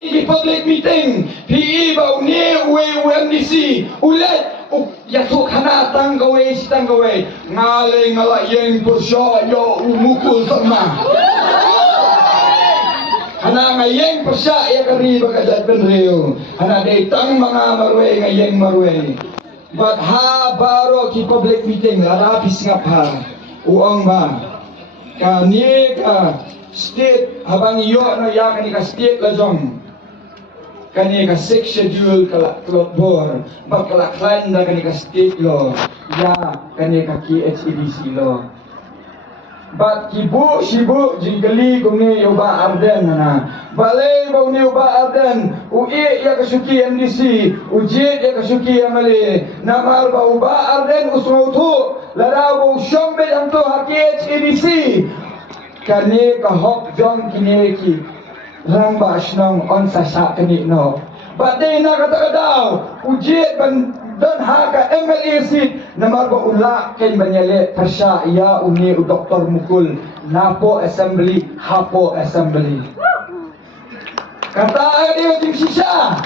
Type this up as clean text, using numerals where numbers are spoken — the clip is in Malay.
di public meeting PE bau ni UMDC ulet yasuk hana tanggawe ngalai ngalai yang persya yo umukul sama hana ngayeng persya ya kari bakadat benreu hana datang mga marwe ngayeng marwe but ha baro ki public meeting lara pisngap ha uang ba kani ka state habang iyo no ya kani ka state lajong kani ka sixth schedule kalak bor bak kalak lain da kani ka state law ya kani ka KHEDC law but kibu shibu jinggali kumni uba arden na balay bau ni uba arden ui ya kasuki MDC ujit ya kasuki amali namar ba uba arden usmautu laraw shombe amto ha KHEDC kani ka hok jong kini ki rang ba asnong on sa kani no batay na katagadaw ujit ban don ha ka MLAC namar ba ula kay banyale persya ya uni u Dr. Mukul napo assembly hapo assembly kata dia tim sisa